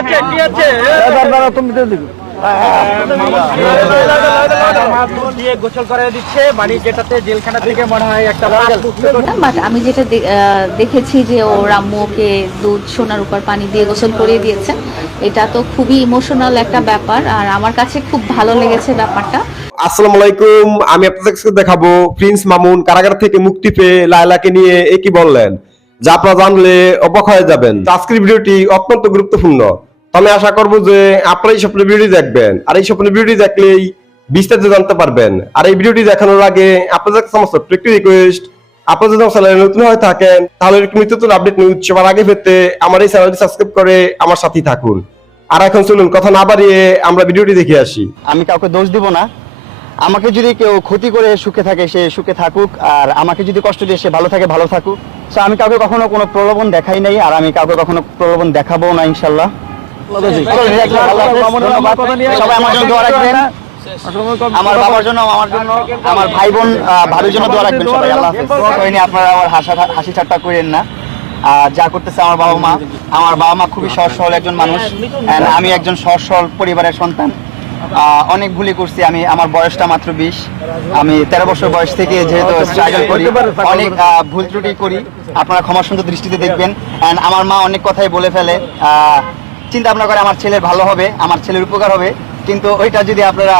আছে কি আছে? তুমি তো দেখো দিয়ে গোসল করে দিচ্ছে যেটাতে জেলখানা থেকে একটা বাট আমি যেটা দেখেছি যে ওর আম্মু ওকে দুধ সোনার উপর পানি দিয়ে গোসল করিয়ে দিয়েছে। এটা তো খুবই ইমোশনাল একটা ব্যাপার আর আমার কাছে খুব ভালো লেগেছে ব্যাপারটা। আসসালামু আলাইকুম আমি আপনাদের দেখাবো প্রিন্স মামুন কারাগার থেকে মুক্তি পেয়ে লায়লাকে নিয়ে এ কি বললেন? যা আপনারা জানলে অবাক হয়ে যাবেন। আজকের ভিডিওটি অত্যন্ত গুরুত্বপূর্ণ। আমি আশা করব যে আপনারা এই স্বপ্নের ভিডিও দেখবেন। আর এই স্বপ্নের ভিডিও দেখলেই বিস্তারিত জানতে পারবেন। আর এই ভিডিওটি দেখানোর আগে আপনাদের সমস্ত একটি রিকোয়েস্ট আপনারা যদি চ্যানেলে নতুন হয়ে থাকেন, তাহলে এরকম নতুন আপডেট নিউজ সবার আগে পেতে আমার এই চ্যানেলটি সাবস্ক্রাইব করে আমার সাথেই থাকুন। আর এখন চলুন, কথা না বাড়িয়ে আমরা ভিডিওটি দেখে আসি। আমি কাউকে দোষ দিব না। আমাকে যদি কেউ ক্ষতি করে সুখে থাকে, সে সুখে থাকুক। আর আমাকে যদি কষ্ট দিয়ে সে ভালো থাকে, ভালো থাকুক। তো আমি কাউকে কখনো কোনো প্রলোভন দেখাই নাই, আর আমি কাউকে কখনো প্রলোভন দেখাবো না, ইনশাল্লাহ। সবাই আমার জন্য দোয়া রাখবেন। আমার বাবার জন্য আমার জন্য আমার ভাই বোন ভাবির জন্য দোয়া রাখবেন সবাই। আল্লাহ হাফেজ। আপনারা আমার হাসা হাসি ঠাট্টা করেন না। যা করতেছে আমার বাবা মা। আমার বাবা মা খুবই সহজ সরল একজন মানুষ। আমি একজন সহজ সরল পরিবারের সন্তান। অনেক ভুলই করছি আমি। আমার বয়সটা মাত্র বিশ। আমি তেরো বছর বয়স থেকে যেহেতু স্ট্রাগল করি অনেক ভুল ত্রুটি করি। আপনারা ক্ষমা সুন্দর দৃষ্টিতে দেখবেন। অ্যান্ড আমার মা অনেক কথাই বলে ফেলে। চিন্তা ভাবনা করে আমার ছেলের ভালো হবে, আমার ছেলের উপকার হবে। কিন্তু ওইটা যদি আপনারা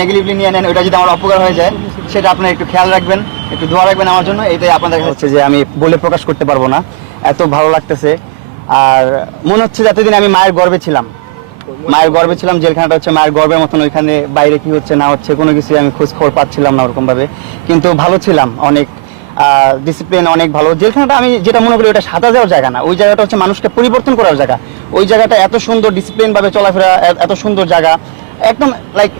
নেগেটিভলি নিয়ে নেন, ওইটা যদি আমার অপকার হয়ে যায়, সেটা আপনারা একটু খেয়াল রাখবেন, একটু দোয়া রাখবেন আমার জন্য। এটাই আপনাদের হচ্ছে যে আমি বলে প্রকাশ করতে পারব না। এত ভালো লাগতেছে। আর মনে হচ্ছে যে এতদিন আমি মায়ের গর্বে ছিলাম, মায়ের গর্বে ছিলাম, জেলখানাটা হচ্ছে মায়ের গর্বের মতন, ওইখানে বাইরে কি হচ্ছে না হচ্ছে, কোনো কিছু আমি খোঁজ খবর পাচ্ছিলাম না ওরকমভাবে। কিন্তু ভালো ছিলাম, অনেক ডিসিপ্লিন অনেক ভালো। জেলখানাটা আমি যেটা মনে করি ওটা সাদা যাওয়ার জায়গা না। ওই জায়গাটা হচ্ছে মানুষকে পরিবর্তন করার জায়গা। ওই জায়গাটা এত সুন্দর ডিসিপ্লিন ভাবে চলাফেরা এত সুন্দর জায়গা। একদম লাইক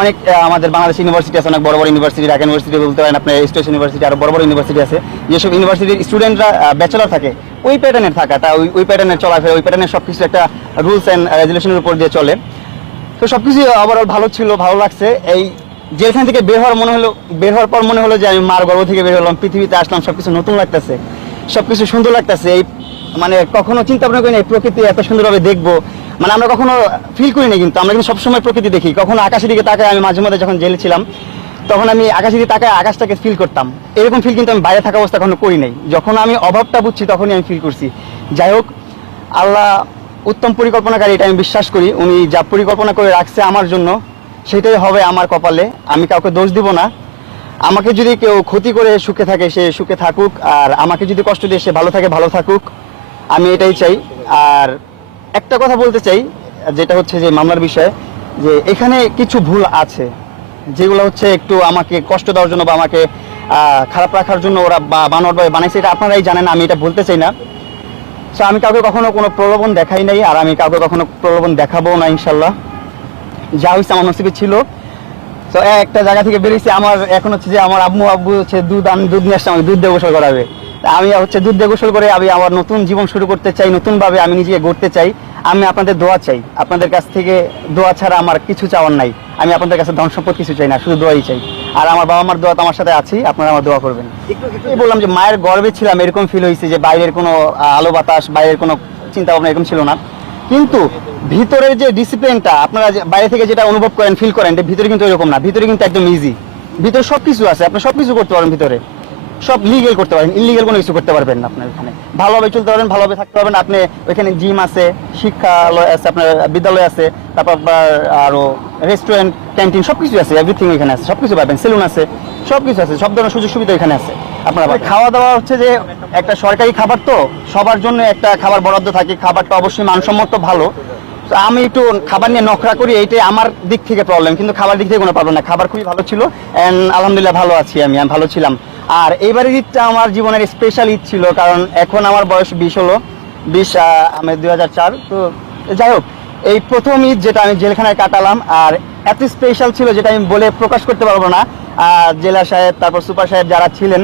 অনেক আমাদের বাংলাদেশ ইউনিভার্সিটি আছে, অনেক বড় বড় ইউনিভার্সিটি ঢাকা ইউনিভার্সিটি বলতে পারেন, আপনার স্টেট ইউনিভার্সিটি আরও বড় বড় ইউনিভার্সিটি আছে। যেসব ইউনিভার্সিটির স্টুডেন্টরা ব্যাচেলার থাকে, ওই প্যাটার্নের থাকাটা ওই ওই প্যাটার্নের চলাফেরা, ওই প্যাটার্নের সব কিছু একটা রুলস অ্যান্ড রেজুলেশনের উপর দিয়ে চলে। তো সবকিছু ওভারঅল ভালো ছিল, ভালো লাগছে। এই যেখান থেকে বের হওয়ার মনে হলো, বের হওয়ার পর মনে হলো যে আমি মার গর্ভ থেকে বের হলাম, পৃথিবীতে আসলাম, সবকিছু নতুন লাগতেছে, সবকিছু সুন্দর লাগতেছে। এই মানে কখনো চিন্তা ভাবনা করি না প্রকৃতি এত সুন্দরভাবে দেখব। মানে আমরা কখনো ফিল করি না কিন্তু, আমরা কিন্তু সবসময় প্রকৃতি দেখি। কখনো আকাশের দিকে তাকায় আমি মাঝে মধ্যে যখন জেলে ছিলাম, তখন আমি আকাশের দিকে তাকায় আকাশটাকে ফিল করতাম। এরকম ফিল কিন্তু আমি বাইরে থাকা অবস্থা কখনো করি নাই। যখন আমি অভাবটা বুঝছি, তখনই আমি ফিল করছি। যাই হোক, আল্লাহ উত্তম পরিকল্পনাকারী, এটা আমি বিশ্বাস করি। উনি যা পরিকল্পনা করে রাখছে আমার জন্য সেটাই হবে আমার কপালে। আমি কাউকে দোষ দিব না। আমাকে যদি কেউ ক্ষতি করে সুখে থাকে, সে সুখে থাকুক। আর আমাকে যদি কষ্ট দিয়ে সে ভালো থাকে, ভালো থাকুক। আমি এটাই চাই। আর একটা কথা বলতে চাই, যেটা হচ্ছে যে মামলার বিষয়ে, যে এখানে কিছু ভুল আছে। যেগুলো হচ্ছে একটু আমাকে কষ্ট দেওয়ার জন্য বা আমাকে খারাপ রাখার জন্য ওরা বা- বানোয়াটভাবে বানাইছে, এটা আপনারাই জানেন, আমি এটা বলতে চাই না। সো আমি কাউকে কখনো কোনো প্রলোভন দেখাই নাই, আর আমি কাউকে কখনো প্রলোভন দেখাবো না ইনশাল্লাহ যা হয়েছে আমার নসিবে ছিল। তো একটা জায়গা থেকে বেরিয়েছি আমার এখন হচ্ছে যে আমার আব্বু আব্বু হচ্ছে দুধ আমি দুধ নিয়ে আসছে আমাকে দুধ দিয়ে গোসল করাবে। আমি হচ্ছে দুধ দিয়ে গোসল করে আমি আমার নতুন জীবন শুরু করতে চাই নতুনভাবে আমি নিজেকে গড়তে চাই। আমি আপনাদের দোয়া চাই। আপনাদের কাছ থেকে দোয়া ছাড়া আমার কিছু চাওয়ার নাই। আমি আপনাদের কাছে ধন সম্পদ কিছু চাই না শুধু দোয়াই চাই। আর আমার বাবা মার দোয়া তো আমার সাথে আছেই আপনারা আমার দোয়া করবেন। একটু বললাম যে মায়ের গর্বে ছিলাম এরকম ফিল হয়েছে যে বাইরের কোনো আলো বাতাস বাইরের কোনো চিন্তা ভাবনা এরকম ছিল না। কিন্তু ভিতরের যে ডিসিপ্লিনটা আপনারা বাইরে থেকে যেটা অনুভব করেন ফিল করেন ভিতরে কিন্তু এরকম না। ভিতরে কিন্তু একদম ইজি ভিতরে সবকিছু আছে। আপনি সবকিছু করতে পারেন ভিতরে। সব লিগেল করতে পারেন ইলিগেল কোনো কিছু করতে পারবেন না আপনার এখানে ভালোভাবে চলতে পারবেন, ভালোভাবে থাকতে পারবেন। আপনি ওইখানে জিম আছে, শিক্ষালয় আছে, আপনার বিদ্যালয় আছে, তারপর আপনার আরও রেস্টুরেন্ট ক্যান্টিন সবকিছু আছে। এভরিথিং এখানে আছে। সবকিছু পাবেন। সেলুন আছে। সবকিছু আছে। সব ধরনের সুযোগ সুবিধা এখানে আছে। আপনারা। খাওয়া দাওয়া হচ্ছে যে একটা সরকারি খাবার তো সবার জন্য একটা খাবার বরাদ্দ থাকে খাবারটা অবশ্যই মানসম্মত ভালো। তো আমি একটু খাবার নিয়ে নখরা করি এইটাই আমার দিক থেকে প্রবলেম কিন্তু খাবার দিক থেকে কোনো প্রবলেম না। খাবার খুবই ভালো ছিল অ্যান্ড আলহামদুলিল্লাহ ভালো আছি আমি আমি ভালো ছিলাম। আর এইবারের ঈদটা আমার জীবনের স্পেশাল ঈদ ছিল কারণ এখন আমার বয়স বিশ হলো বিশ আমি দুই হাজার চার তো যাই হোক এই প্রথম ঈদ যেটা আমি জেলখানায় কাটালাম আর এত স্পেশাল ছিল যেটা আমি বলে প্রকাশ করতে পারব না। জেলা সাহেব তারপর সুপার সাহেব যারা ছিলেন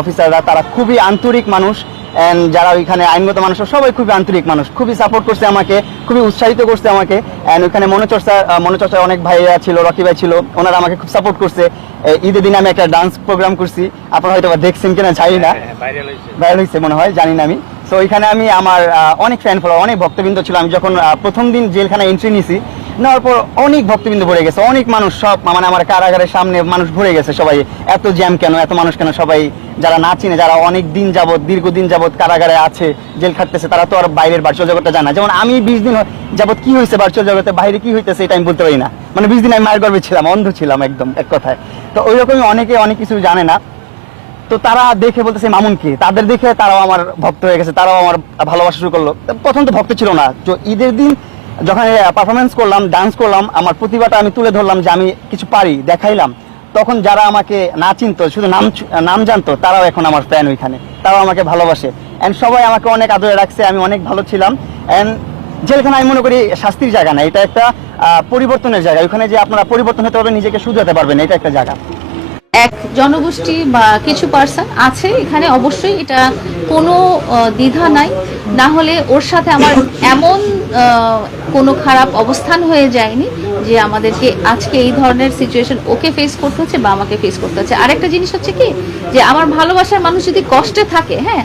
অফিসাররা তারা খুবই আন্তরিক মানুষ। অ্যান্ড যারা ওইখানে আইনগত মানুষ সবাই খুবই আন্তরিক মানুষ। খুবই সাপোর্ট করছে আমাকে খুবই উৎসাহিত করছে আমাকে। অ্যান্ড ওইখানে মনোচর্চা মনোচর্চায় অনেক ভাইয়া ছিল রকি ভাই ছিল ওনারা আমাকে খুব সাপোর্ট করছে। ঈদের দিনে আমি একটা ডান্স প্রোগ্রাম করছি। আপনারা হয়তো বা দেখছেন কিনা জানি না। ভাইরাল হয়েছে। মনে হয় জানি না আমি। তো ওইখানে আমি আমার অনেক ফ্যান ফলোয়ার অনেক ভক্তবৃন্দ ছিল। আমি যখন প্রথম দিন জেলখানায় এন্ট্রি নিছি নেওয়ার পর অনেক ভক্তবৃন্দ ভরে গেছে, অনেক মানুষ সব মানে আমার কারাগারের সামনে মানুষ ভরে গেছে সবাই। এত জ্যাম কেন, এত মানুষ কেন সবাই, যারা না চিনে, যারা অনেক দিন যাবত দীর্ঘদিন যাবত কারাগারে আছে, জেল খাটতেছে, তারা তো আর বাইরের ভার্চুয়াল জগৎটা জানা যেমন আমি বিশ দিন যাবত কি হয়েছে ভার্চুয়াল জগতে, বাইরে কি হইতেছে এটা আমি বলতে পারি না। মানে বিশ দিন আমি মায়ের গর্বে ছিলাম, অন্ধ ছিলাম একদম, এক কথায়। তো ওই রকমই অনেকে অনেক কিছু জানে না। তো তারা দেখে বলতেছে, মামুন কি? তাদের দেখে তারাও আমার ভক্ত হয়ে গেছে, তারাও আমার ভালোবাসা শুরু করল। প্রথম তো ভক্ত ছিল না। তো ঈদের দিন যখন পারফরমেন্স করলাম ডান্স করলাম, আমার প্রতিভাটা আমি তুলে ধরলাম যে আমি কিছু পারি, দেখাইলাম। তখন যারা আমাকে না চিনতো, শুধু নাম নাম জানতো, তারাও এখন আমার ফ্যান ওইখানে। তারাও আমাকে ভালোবাসে। অ্যান্ড সবাই আমাকে অনেক আদরে রাখছে, আমি অনেক ভালো ছিলাম। অ্যান্ড জেলখানা আমি মনে করি শাস্তির জায়গা না, এটা একটা পরিবর্তনের জায়গা। ওখানে যে আপনারা পরিবর্তন হতে পারবেন, নিজেকে শুধরাতে পারবেন, এটা একটা জায়গা। এক জনগোষ্ঠী বা কিছু পার্সন আছে এখানে, অবশ্যই এটা কোনো দ্বিধা নাই। না হলে ওর সাথে আমার এমন কোনো খারাপ অবস্থান হয়ে যায়নি যে আমাদেরকে আজকে এই ধরনের সিচুয়েশন ওকে ফেস করতে হচ্ছে বা আমাকে ফেস করতে হচ্ছে। আরেকটা জিনিস হচ্ছে কি, যে আমার ভালোবাসার মানুষ যদি কষ্টে থাকে হ্যাঁ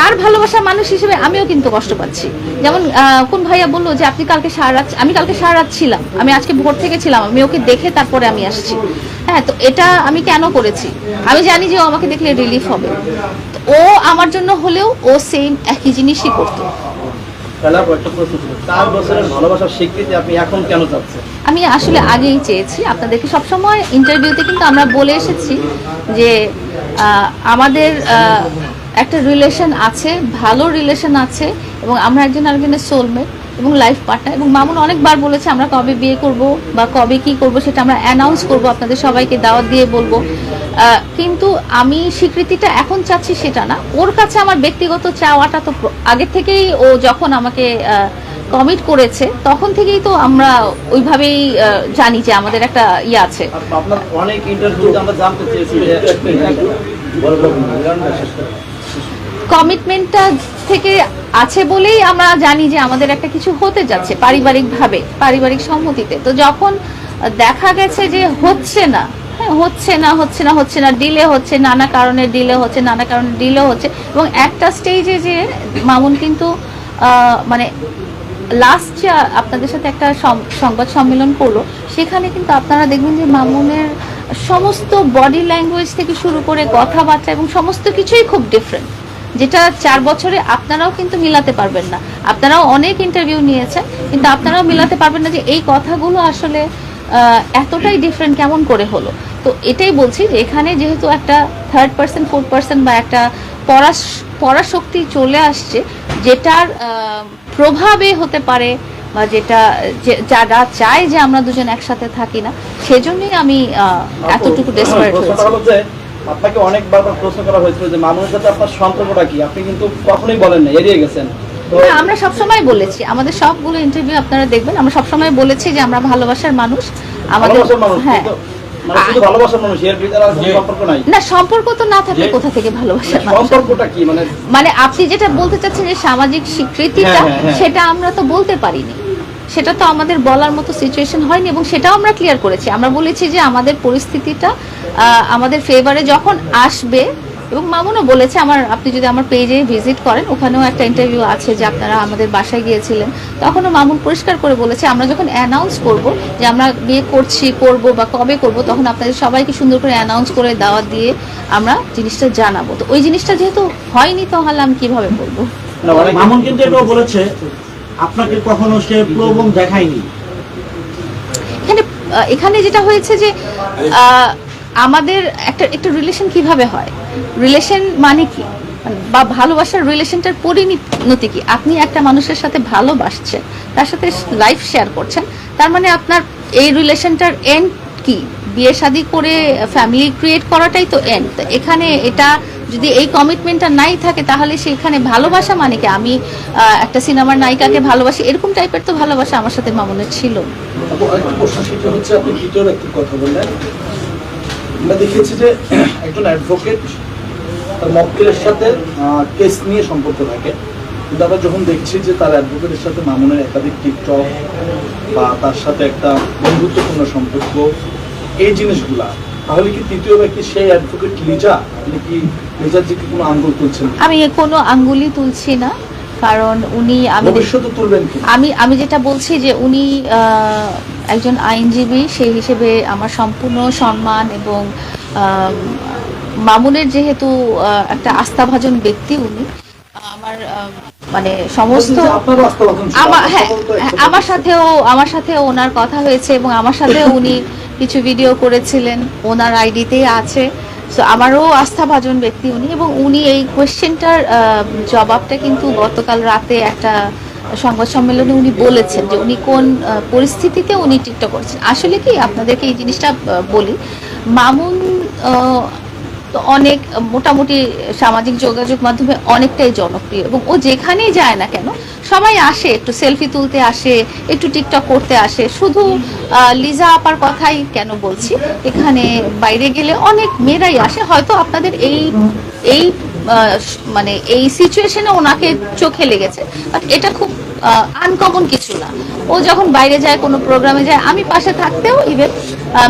তার ভালোবাসার মানুষ হিসেবে আমিও কিন্তু কষ্ট পাচ্ছি। যেমন কোন ভাইয়া বলল যে আপনি কালকে সারা রাত আমি কালকে সারা রাত ছিলাম। আমি আজকে ভোর থেকে ছিলাম। আমি ওকে দেখে তারপরে আমি আসছি। হ্যাঁ তো এটা আমি কেন করেছি? আমি জানি যে ও আমাকে দেখলে রিলিফ হবে। ও আমার জন্য হলেও ও সেম একই জিনিসই করতো। আমি আসলে আগেই চেয়েছি আপনাদেরকে সবসময় ইন্টারভিউতে কিন্তু আমরা বলে এসেছি যে আমাদের আহ, একটা রিলেশন আছে, ভালো রিলেশন আছে, এবং আমরা একজন আরেকজনের সোলমেট এবং লাইফ পার্টনার এবং মামুন অনেকবার বলেছে, আমরা কবে বিয়ে করব বা কবে কি করব সেটা আমরা অ্যানাউন্স করব, আপনাদের সবাইকে দাওয়াত দিয়ে বলব। কিন্তু আমি স্বীকৃতিটা এখন চাচ্ছি সেটা না। ওর কাছে আমার ব্যক্তিগত চাওয়াটা তো আগে থেকেই ও যখন আমাকে কমিট করেছে, তখন থেকেই তো আমরা ওইভাবেই জানি যে আমাদের একটা ইয়ে আছে। অনেক আমরা জানতে চেয়েছি কমিটমেন্টটা থেকে আছে বলেই আমরা জানি যে আমাদের একটা কিছু হতে যাচ্ছে পারিবারিকভাবে, পারিবারিক সম্মতিতে। তো যখন দেখা গেছে যে হচ্ছে না হ্যাঁ হচ্ছে না হচ্ছে না হচ্ছে না, ডিলে হচ্ছে, নানা কারণে ডিলে হচ্ছে, নানা কারণে ডিলে হচ্ছে, এবং একটা স্টেজে যে মামুন কিন্তু মানে লাস্ট যে আপনাদের সাথে একটা সংবাদ সম্মেলন করল, সেখানে কিন্তু আপনারা দেখবেন যে মামুনের সমস্ত বডি ল্যাঙ্গুয়েজ থেকে শুরু করে কথাবার্তা এবং সমস্ত কিছুই খুব ডিফারেন্ট যেটা চার বছরে আপনারাও কিন্তু মিলাতে পারবেন না। আপনারাও অনেক ইন্টারভিউ নিয়েছেন কিন্তু আপনারাও মিলাতে পারবেন না যে এই কথাগুলো আসলে এতটাই ডিফারেন্ট কেমন করে হলো। তো এটাই বলছি যে এখানে যেহেতু একটা থার্ড পার্সন ফোর্থ পার্সন বা একটা পড়া পড়াশক্তি চলে আসছে যেটার প্রভাবে হতে পারে বা যেটা যারা চায় যে আমরা দুজন একসাথে থাকি না সেজন্যই আমি আহ, এতটুকু ডেসপারেট হয়েছি। আপনাকে অনেকবার প্রশ্ন করা হয়েছিল যে মামুনের সাথে আপনার সম্পর্কটা কি? আপনি কিন্তু কখনোই বলেন না এড়িয়ে গেছেন। আমরা সবসময় বলেছি। আমাদের সবগুলো ইন্টারভিউ আপনারা দেখবেন। আমরা সবসময় বলেছি যে আমরা ভালোবাসার মানুষ। আমাদের হ্যাঁ। কিন্তু শুধু ভালোবাসার মানুষ এর ভিতরে আর কোনো সম্পর্ক না সম্পর্ক তো না থাকলে কোথা থেকে ভালোবাসার সম্পর্কটা কি? মানে মানে আপনি যেটা বলতে চাচ্ছেন যে সামাজিক স্বীকৃতিটা। সেটা আমরা তো বলতে পারিনি। সেটা তো আমাদের বলার মতো সিচুয়েশন হয়নি এবং সেটাও আমরা ক্লিয়ার করেছি। আমরা বলেছি যে আমাদের পরিস্থিতিটা আমাদের ফেভারে যখন আসবে এবং মামুনও বলেছে আমার আপনি যদি আমার পেজে ভিজিট করেন ওখানেও একটা ইন্টারভিউ আছে যে আপনারা আমাদের বাসায় গিয়েছিলেন। তখনও মামুন পরিষ্কার করে বলেছে আমরা যখন অ্যানাউন্স করব যে আমরা বিয়ে করছি করব বা কবে করব তখন আপনাদের সবাইকে সুন্দর করে অ্যানাউন্স করে দাওয়াত দিয়ে আমরা জিনিসটা জানাব। তো ওই জিনিসটা যেহেতু হয়নি তাহলে আমি কীভাবে বলব মামুন কিন্তু এটাও বলেছে আপনাকে কখনো সে দেখায়নি। এখানে এখানে যেটা হয়েছে যে আহ, আমাদের একটা একটা রিলেশন কীভাবে হয়? রিলেশন মানে কি? বা ভালোবাসার রিলেশনটার পরিণতি কি? আপনি একটা মানুষের সাথে ভালোবাসছেন, তার সাথে লাইফ শেয়ার করছেন, তার মানে আপনার এই রিলেশনটার এন্ড কি? বিয়ে শাদী করে ফ্যামিলি ক্রিয়েট করাটাই তো এন্ড এখানে এটা যদি এই কমিটমেন্টটা নাই থাকে, তাহলে সেখানে ভালোবাসা মানে কি? আমি একটা সিনেমার নায়িকাকে ভালোবাসি, এরকম টাইপের তো ভালোবাসা আমার সাথে মামুনের ছিল আমরা দেখেছি যে একজন অ্যাডভোকেট তার মক্কেলের সাথে কেস নিয়ে সম্পর্ক থাকে। কিন্তু আমরা যখন দেখছি যে তার অ্যাডভোকেটের সাথে মামুনের একাধিক টিকটক বা তার সাথে একটা বন্ধুত্বপূর্ণ সম্পর্ক, এই জিনিসগুলা, তাহলে কি তৃতীয় ব্যক্তি সেই অ্যাডভোকেট লিজা? তিনি কি লিজার দিকে কোনো আঙ্গুল তুলছেন? আমি কোনো আঙ্গুলি তুলছি না। কারণ উনি আমি আমি আমি যেটা বলছি যে উনি একজন আইনজীবী সেই হিসেবে আমার সম্পূর্ণ সম্মান এবং মামুনের যেহেতু একটা আস্থাভাজন ব্যক্তি উনি আমার মানে সমস্ত আমার হ্যাঁ হ্যাঁ, আমার সাথেও আমার সাথে ওনার কথা হয়েছে এবং আমার সাথে উনি কিছু ভিডিও করেছিলেন ওনার আইডিতেই আছে। সো আমারও আস্থাভাজন ব্যক্তি উনি এবং উনি এই কোয়েশ্চেনটার জবাবটা কিন্তু গতকাল রাতে একটা সংবাদ সম্মেলনে উনি বলেছেন যে উনি কোন পরিস্থিতিতে উনি টিকটক করছেন। আসলে কি আপনাদেরকে এই জিনিসটা বলি, মামুন তো অনেক, মোটামুটি সামাজিক যোগাযোগ মাধ্যমে অনেকটাই জনপ্রিয়। এবং ও যেখানেই যায় না কেন, সবাই আসে, একটু সেলফি তুলতে আসে, একটু টিকটক করতে আসে। শুধু লিজা আপার কথাই কেন বলছি, এখানে বাইরে গেলে অনেক মেয়েরাই আসে। হয়তো আপনাদের এই এই মানে এই সিচুয়েশনে ওনাকে চোখে লেগেছে। বাট এটা খুব আনকমন কিছু না। ও যখন বাইরে যায় কোনো প্রোগ্রামে যায় আমি পাশে থাকতেও ইভেন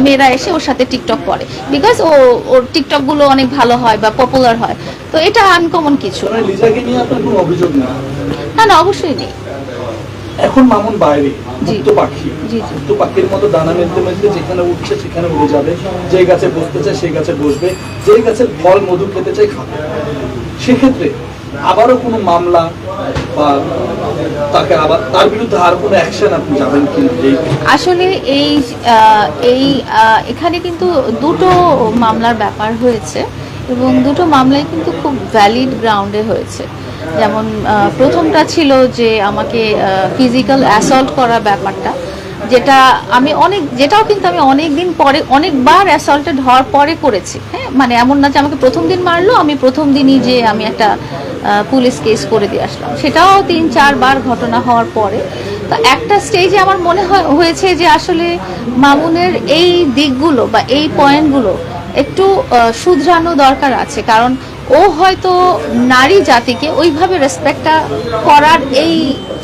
মেয়েরা এসে ওর সাথে টিকটক করে। বিকজ ও ওর টিকটকগুলো অনেক ভালো হয় বা পপুলার হয়। তো এটা আনকমন কিছু না। না না অবশ্যই নেই। এখন মামুন বাইরে। মুক্ত পাখি। মুক্ত পাখির মতো দানা মেলতে মেলতে যেখানে উঠছে সেখানে উড়ে যাবে। যে গাছে বসতে চায় সেই গাছে বসবে। যে গাছের ফল মধু খেতে চায় খাবে। সেক্ষেত্রে আবারও কোনো মামলা বা তাকে আবার তার বিরুদ্ধে আর কোনো অ্যাকশন আপনি যাবেন এই আসলে এই এই এখানে কিন্তু দুটো মামলার ব্যাপার হয়েছে এবং দুটো মামলাই কিন্তু খুব ভ্যালিড গ্রাউন্ডে হয়েছে। যেমন প্রথমটা ছিল যে আমাকে ফিজিক্যাল অ্যাসল্ট করা ব্যাপারটা। যেটা আমি অনেক, যেটাও কিন্তু আমি অনেক দিন পরে, অনেকবার অ্যাসল্টেড হওয়ার পরে করেছি। হ্যাঁ মানে এমন না যে আমাকে প্রথম দিন মারলো, আমি প্রথম দিনই যে আমি একটা পুলিশ কেস করে দিয়ে আসলাম। সেটাও তিন, চারবার ঘটনা হওয়ার পরে। তো একটা স্টেজে আমার মনে হয়, হয়েছে যে আসলে মামুনের এই দিকগুলো বা এই পয়েন্টগুলো একটু শুধরানো দরকার আছে। কারণ ও হয়তো নারী জাতিকে ওইভাবে রেসপেক্টটা করার এই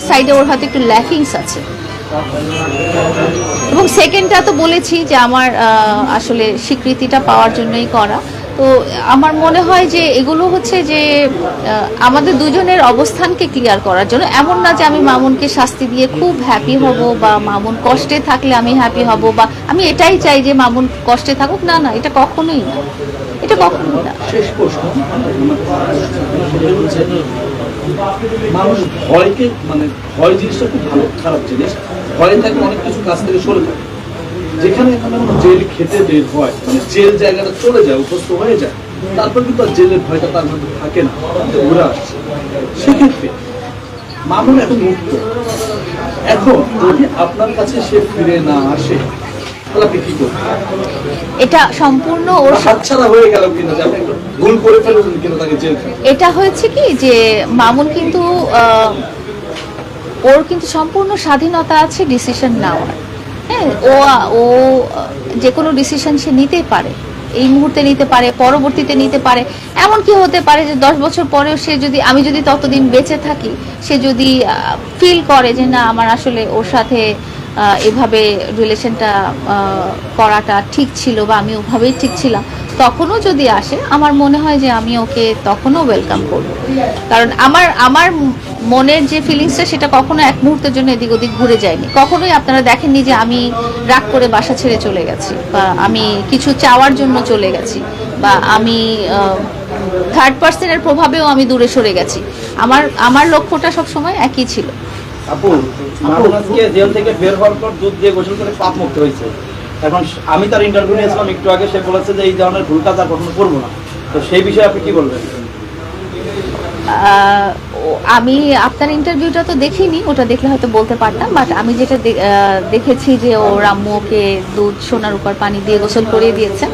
সাইডে ওর হয়তো একটু ল্যাকিংস আছে। এবং সেকেন্ডটা তো বলেছি যে আমার আসলে স্বীকৃতিটা পাওয়ার জন্যই করা। তো আমার মনে হয় যে এগুলো হচ্ছে যে আমাদের দুজনের অবস্থানকে ক্লিয়ার করার জন্য। এমন না যে আমি মামুনকে শাস্তি দিয়ে খুব হ্যাপি হব বা মামুন কষ্টে থাকলে আমি হ্যাপি হব বা আমি এটাই চাই যে মামুন কষ্টে থাকুক। না না, এটা কখনোই না। এটা কখনোই না। মানুষ ভয়কে মানে ভয় জিনিসটা খুব ভালো, খারাপ জিনিস। ভয়ে থাকলে অনেক কিছু কাছ থেকে সরে যায়। যেখানে এখানে জেল খেতে বের হয় মানে জেল জায়গাটা চলে যায় অভ্যস্ত হয়ে যায় তারপর কিন্তু আর জেলের ভয়টা তার মধ্যে থাকে না ঘুরে আসছে। সেক্ষেত্রে মামুন এখন মুক্ত। এখন যদি আপনার কাছে সে ফিরে না আসে তাহলে আপনি কি করবেন? এটা সম্পূর্ণ ওর হাতছাড়া হয়ে গেল কিনা ভুল করে ফেলেছেন কিনা তাকে জেল এটা হয়েছে কি যে মামুন কিন্তু ওর কিন্তু সম্পূর্ণ স্বাধীনতা আছে ডিসিশন নেওয়ার। হ্যাঁ ও ও, যে কোনো ডিসিশন সে নিতে পারে। এই মুহূর্তে নিতে পারে, পরবর্তীতে নিতে পারে। এমন কি হতে পারে যে দশ বছর পরেও সে যদি, আমি যদি ততদিন বেঁচে থাকি, সে যদি ফিল করে যে না, আমার আসলে ওর সাথে এভাবে রিলেশনটা করাটা ঠিক ছিল বা আমি ওভাবেই ঠিক ছিলাম, তখনও যদি আসে, আমার মনে হয় যে আমি ওকে তখনও ওয়েলকাম করব। কারণ আমার আমার মনের যে ফিলিংসটা সেটা কখনো এক মুহূর্তের জন্য এদিক ওদিক ঘুরে যায়নি। কখনোই আপনারা দেখেননি যে আমি রাগ করে বাসা ছেড়ে চলে গেছি বা আমি কিছু চাওয়ার জন্য চলে গেছি বা আমি থার্ড পার্সনের প্রভাবেও আমি দূরে সরে গেছি। আমার আমার লক্ষ্যটা সবসময় একই ছিল। আপু মামুন আজকে জেল থেকে বের হওয়ার পর দুধ দিয়ে গোসল করে পাপ মুক্ত হয়েছে। এখন আমি তার ইন্টারভিউ নিয়েছিলাম একটু আগে সে বলেছে যে এই ধরনের ভুল কাজ আর কখনো করব না। তো সেই বিষয়ে আপনি কি বলবেন? আমি আপনার ইন্টারভিউটা তো দেখিনি, ওটা দেখলে হয়তো বলতে পারতাম বাট আমি যেটা দেখেছি যে ও রাম্মু ওকে দুধ সোনার উপর পানি দিয়ে গোসল করিয়ে দিয়েছে,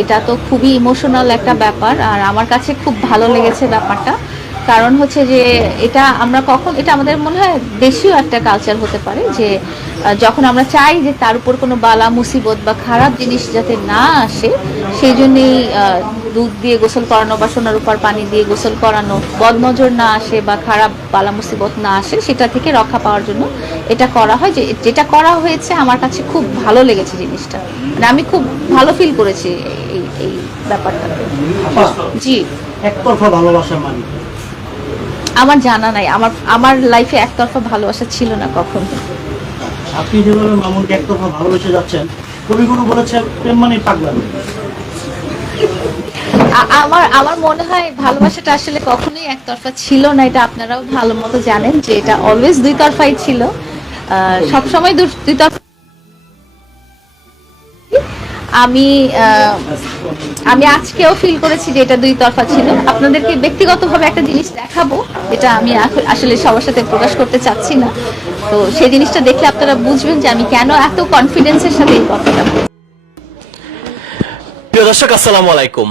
এটা তো খুবই ইমোশনাল একটা ব্যাপার, আর আমার কাছে খুব ভালো লেগেছে ব্যাপারটা। কারণ হচ্ছে যে এটা আমরা কখন এটা আমাদের মনে হয় দেশীয় একটা কালচার হতে পারে যে যখন আমরা চাই যে তার উপর কোনো বালা মুসিবত বা খারাপ জিনিস যাতে না আসে সেই জন্যই দুধ দিয়ে গোসল করানো বা সোনার উপর পানি দিয়ে গোসল করানো বদনজর না আসে বা খারাপ বালা মুসিবত না আসে সেটা থেকে রক্ষা পাওয়ার জন্য এটা করা হয়। যে যেটা করা হয়েছে আমার কাছে খুব ভালো লেগেছে জিনিসটা। মানে আমি খুব ভালো ফিল করেছি এই এই ব্যাপারটা। জি। একতরফা ভালোবাসা মানে? আমার জানা নাই। আমার আমার লাইফে একতরফা ভালোবাসা ছিল না কখনো। আপনি যেভাবে মামুনকে একতরফা ভালোবেসে যাচ্ছেন, কবিগুরু বলেছে প্রেম মানে পাগলামি। আমার আমার মনে হয় ভালোবাসাটা আসলে কখনোই একতরফা ছিল না, এটা আপনারাও ভালো মতো জানেন যে এটা অলওয়েজ দুই তরফাই ছিল সবসময় দুই তরফা আমি আমি আজকেও ফিল করেছি যে এটা দুই তরফা ছিল। আপনাদেরকে ব্যক্তিগতভাবে একটা জিনিস দেখাবো এটা আমি আসলে সবার সাথে প্রকাশ করতে চাচ্ছি না। তো সেই জিনিসটা দেখলে আপনারা বুঝবেন যে আমি কেন এত কনফিডেন্সের সাথে এই কথাটা। প্রিয় দর্শক, আসসালামু আলাইকুম।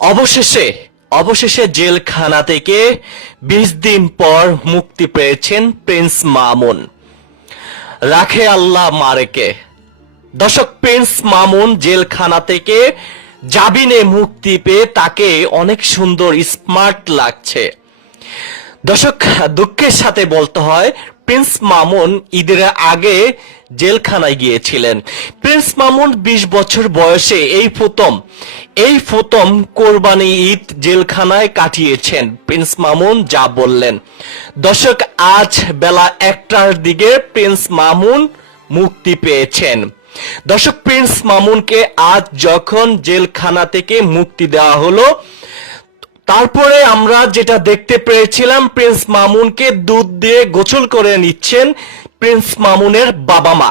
অবশেষে অবশেষে জেলখানা থেকে বিশ দিন পর মুক্তি পেয়েছেন প্রিন্স মামুন। রাখে আল্লাহ মারেকে। দর্শক, প্রিন্স মামুন জেলখানা থেকে জাবিনে মুক্তি পেয়ে তাকে অনেক সুন্দর স্মার্ট লাগছে। দর্শক, দুঃখের সাথে বলতে হয় প্রিন্স মামুন ঈদের আগে জেলখানায় গিয়েছিলেন। প্রিন্স মামুন ২০ বছর বয়সে এই প্রথম এই প্রথম কোরবানি ঈদ জেলখানায় কাটিয়েছেন। প্রিন্স মামুন যা বললেন। দর্শক, আজ বেলা একটার দিকে প্রিন্স মামুন মুক্তি পেয়েছেন। দর্শক, প্রিন্স মামুনকে আজ যখন জেলখানা থেকে মুক্তি দেওয়া হলো তারপরে আমরা যেটা দেখতে পেয়েছিলাম, প্রিন্স মামুনকে দুধ দিয়ে গোসল করে নিচ্ছেন প্রিন্স মামুনের বাবা মা।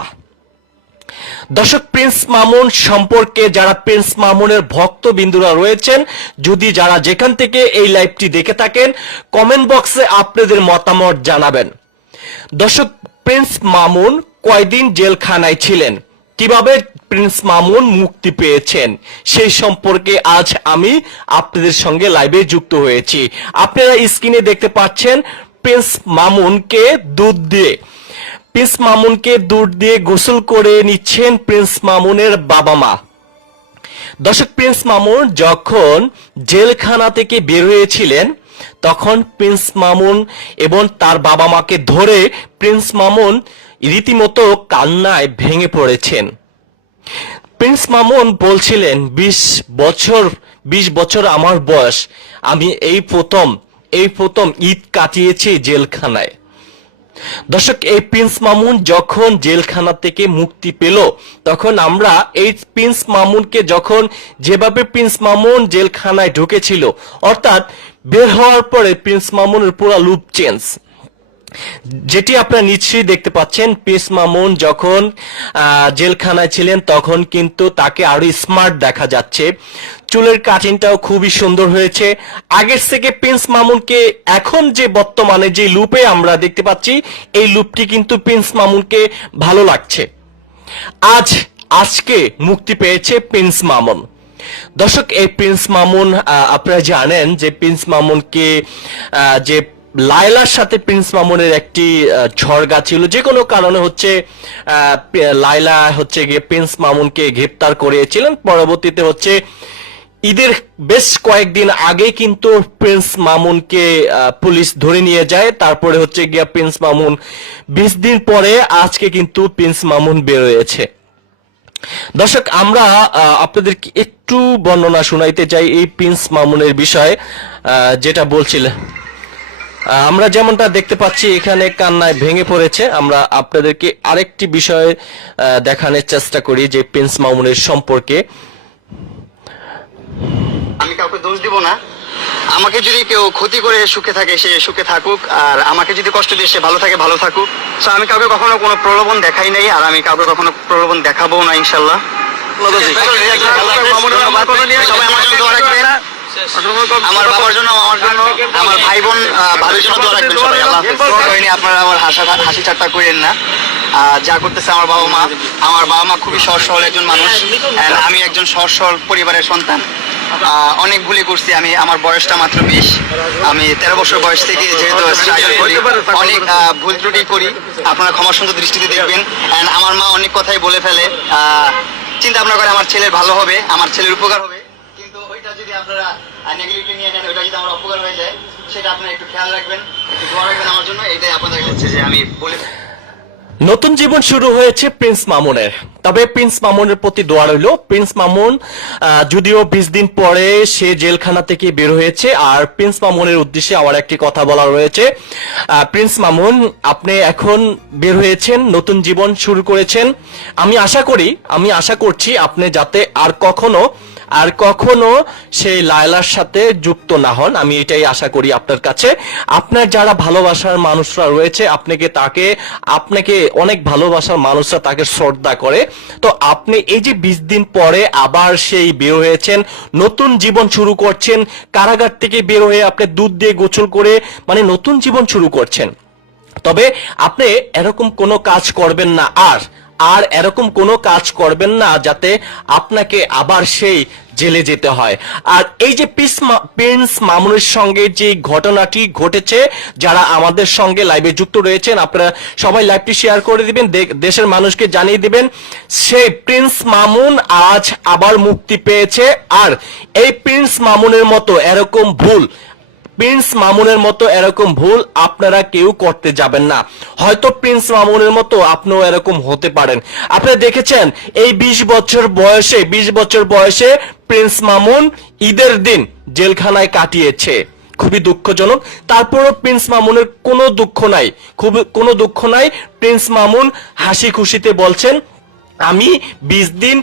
দর্শক, প্রিন্স মামুন সম্পর্কে যারা প্রিন্স মামুনের ভক্তবিন্দুরা রয়েছেন, যদি যারা যেখান থেকে এই লাইভটি দেখে থাকেন কমেন্ট বক্সে আপনাদের মতামত জানাবেন। দর্শক, প্রিন্স মামুন কয়দিন জেলখানায় ছিলেন? কীভাবে প্রিন্স মামুন মুক্তি পেয়েছেন? সেই সম্পর্কে আজ আমি আপনাদের সঙ্গে লাইভে যুক্ত হয়েছি। আপনারা স্ক্রিনে দেখতে পাচ্ছেন প্রিন্স মামুনকে দুধ দিয়ে। প্রিন্স মামুনকে দুধ দিয়ে গোসল করে নিচ্ছেন প্রিন্স মামুনের বাবা মা দর্শক, প্রিন্স মামুন যখন জেলখানা থেকে বের হয়েছিলেন, তখন প্রিন্স মামুন এবং তার বাবা মাকে ধরে প্রিন্স মামুন রীতিমতো কান্নায় ভেঙে পড়েছেন। প্রিন্স মামুন বলছিলেন, বিশ বছর বিশ বছর আমার বয়স, আমি এই প্রথম এই প্রথম ঈদ কাটিয়েছি জেলখানায়। দর্শক, এই প্রিন্স মামুন যখন জেলখানা থেকে মুক্তি পেল, তখন আমরা এই প্রিন্স মামুনকে যখন যেভাবে প্রিন্স মামুন জেলখানায় ঢুকেছিল, অর্থাৎ বের হওয়ার পরে প্রিন্স মামুনের পুরো লুপ চেঞ্জ যেটি আপনারা নিশ্চয়ই দেখতে পাচ্ছেন প্রিন্স মামুন যখন জেলখানায় ছিলেন তখন কিন্তু তাকে আরও স্মার্ট দেখা যাচ্ছে। চুলের কাটিংটাও খুবই সুন্দর হয়েছে। আগের থেকে প্রিন্স মামুনকে এখন যে বর্তমানে যে লুপে আমরা দেখতে পাচ্ছি, এই লুপটি কিন্তু প্রিন্স মামুনকে ভালো লাগছে। আজ, আজকে মুক্তি পেয়েছে প্রিন্স মামুন। দর্শক, এই প্রিন্স মামুন আপনারা জানেন যে প্রিন্স মামুনকে যে লায়লার সাথে প্রিন্স মামুনের একটি ঝড়গা ছিল যে কোনো কারণে হচ্ছে লায়লা হচ্ছে গিয়ে প্রিন্স মামুনকে গ্রেপ্তার করিয়েছিলেন পরবর্তীতে হচ্ছে, ঈদের বেশ কয়েকদিন আগে কিন্তু প্রিন্স মামুনকে পুলিশ ধরে নিয়ে যায়। তারপরে হচ্ছে গিয়া প্রিন্স মামুন বিশ দিন পরে আজকে কিন্তু প্রিন্স মামুন বেরোয়েছে দর্শক, আমরা আপনাদেরকে একটু বর্ণনা শোনাইতে চাই এই প্রিন্স মামুনের বিষয়ে। যেটা বলছিলেন আমরা যেমনটা দেখতে পাচ্ছি এখানে কান্নায় ভেঙে পড়েছে। আমরা আপনাদেরকে আরেকটি বিষয় দেখানোর চেষ্টা করি যে প্রিন্স মামুনের সম্পর্কে। আমি কাউকে দোষ দিব না। আমাকে যদি কেউ ক্ষতি করে সুখে থাকে সে সুখে থাকুক। আর আমাকে যদি কষ্ট দিয়ে সে ভালো থাকে ভালো থাকুক। তো আমি কাউকে কখনো কোনো প্রলোভন দেখাই নাই আর আমি কাউকে কখনো প্রলোভন দেখাবো না ইনশাল্লাহ সবাই আমার দোয়া রাখবেন। আমার বাবার জন্য, আমার জন্য, আমার ভাই বোন ভাবির জন্য দোয়া রাখবেন সবাই। আল্লাহ হাফেজ। আপনারা, আমার হাসা হাসি ঠাট্টা করেন না। যা করতেছে আমার বাবা মা। আমার বাবা মা খুবই সহজ সরল একজন মানুষ আমি একজন সহজ সরল পরিবারের সন্তান। অনেক ভুলই করছি আমি, আমার বয়সটা মাত্র বিশ। আমি তেরো বছর বয়স থেকে যেহেতু অনেক ভুল ত্রুটি করি। আপনারা ক্ষমা সুন্দর দৃষ্টিতে দেখবেন, And আমার মা অনেক কথাই বলে ফেলে। চিন্তা ভাবনা করে আমার ছেলের ভালো হবে, আমার ছেলের উপকার হবে। আপনারা নেগেটিভলি নিয়ে নেন, ওইটা যদি আমার অপকার হয়ে যায়, সেটা আপনারা একটু খেয়াল রাখবেন, একটু দোয়া রাখবেন আমার জন্য, এটাই আপনাদের কাছে যে আমি বলে নতুন জীবন শুরু হয়েছে প্রিন্স মামুনের। তবে প্রিন্স মামুনের প্রতি দোয়া রইল। প্রিন্স মামুন যদিও বিশ দিন পরে সে জেলখানা থেকে বের হয়েছে, আর প্রিন্স মামুনের উদ্দেশ্যে আমার একটি কথা বলা রয়েছে। প্রিন্স মামুন, আপনি এখন বের হয়েছেন, নতুন জীবন শুরু করেছেন। আমি আশা করি, আমি আশা করছি আপনি যাতে আর কখনো আর কখনো সেই লায়লার সাথে যুক্ত না হন। আমি এটাই আশা করি আপনার কাছে। আপনার যারা ভালোবাসার মানুষরা রয়েছে আপনাকে তাকে আপনাকে অনেক ভালোবাসার মানুষরা তাকে শ্রদ্ধা করে? তো আপনি এই যে বিশ দিন পরে আবার সেই বের হয়েছেন, নতুন জীবন শুরু করছেন, কারাগার থেকে বের হয়ে আপনি দুধ দিয়ে গোসল করে মানে নতুন জীবন শুরু করছেন। তবে আপনি এরকম কোনো কাজ করবেন না। আর আর এরকম কোনো কাজ করবেন না যাতে আপনাকে আবার সেই জেলে যেতে হয়। আর এই যে প্রিন্স মামুনের সঙ্গে যে ঘটনাটি ঘটেছে, যারা আমাদের সঙ্গে লাইভে যুক্ত রয়েছেন, আপনারা সবাই লাইভটি শেয়ার করে দিবেন দেশের মানুষকে জানিয়ে দিবেন সেই প্রিন্স মামুন আজ আবার মুক্তি পেয়েছে। আর এই প্রিন্স মামুনের মতো এরকম ভুল প্রিন্স মামুনের মতো এরকম ভুল আপনারা কেউ করতে যাবেন না। হয়তো প্রিন্স মামুনের মতো আপনিও এরকম হতে পারেন। আপনারা দেখেছেন, এই ২০ বছর বয়সে ২০ বছর বয়সে প্রিন্স মামুন ঈদের দিন জেলখানায় কাটিয়েছে। খুবই দুঃখজনক। তারপরও প্রিন্স মামুনের কোনো দুঃখ নাই। খুব কোনো দুঃখ নাই। প্রিন্স মামুন হাসি খুশিতে বলছেন আমি বিশ দিন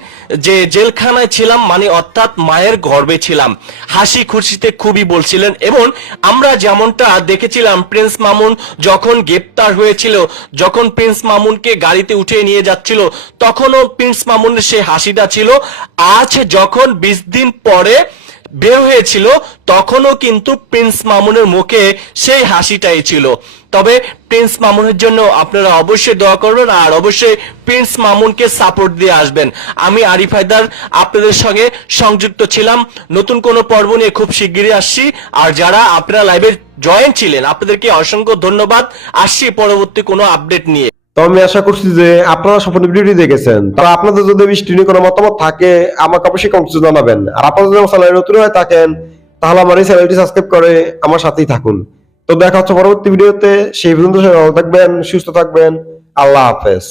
যে জেলখানায় ছিলাম মানে অর্থাৎ মায়ের গর্বে ছিলাম। হাসি খুশিতে খুবই বলছিলেন, এবং আমরা যেমনটা দেখেছিলাম, প্রিন্স মামুন যখন গ্রেপ্তার হয়েছিল, যখন প্রিন্স মামুনকে গাড়িতে উঠে নিয়ে যাচ্ছিল, তখনও প্রিন্স মামুনের সে হাসিটা ছিল। আজ যখন বিশ দিন পরে বের হয়েছিল, তখনও কিন্তু প্রিন্স মামুনের মুখে সেই হাসিটাই ছিল। তবে প্রিন্স মামুনের জন্য আপনারা অবশ্যই দোয়া করবেন আর অবশ্যই প্রিন্স মামুনকে সাপোর্ট দিয়ে আসবেন। আমি আরিফ হায়দার আপনাদের সঙ্গে সংযুক্ত ছিলাম। নতুন কোনো পর্ব নিয়ে খুব শিগগিরই আসছি। আর যারা আপনারা লাইভে জয়েন ছিলেন, আপনাদেরকে অসংখ্য ধন্যবাদ। আসছি পরবর্তী কোনো আপডেট নিয়ে। তো আমি আশা করছি যে আপনারা সম্পূর্ণ ভিডিওটি দেখেছেন। তো আপনাদের যদি বৃষ্টি কোনো মতামত থাকে, আমাকে অবশ্যই কমেন্টে জানাবেন। আর আপনারা যদি আমার চ্যানেলে নতুন হয়ে থাকেন, তাহলে আমার এই চ্যানেলটি সাবস্ক্রাইব করে আমার সাথেই থাকুন। তো দেখা হচ্ছে পরবর্তী ভিডিওতে, সেই পর্যন্ত ভালো থাকবেন, সুস্থ থাকবেন। আল্লাহ হাফেজ।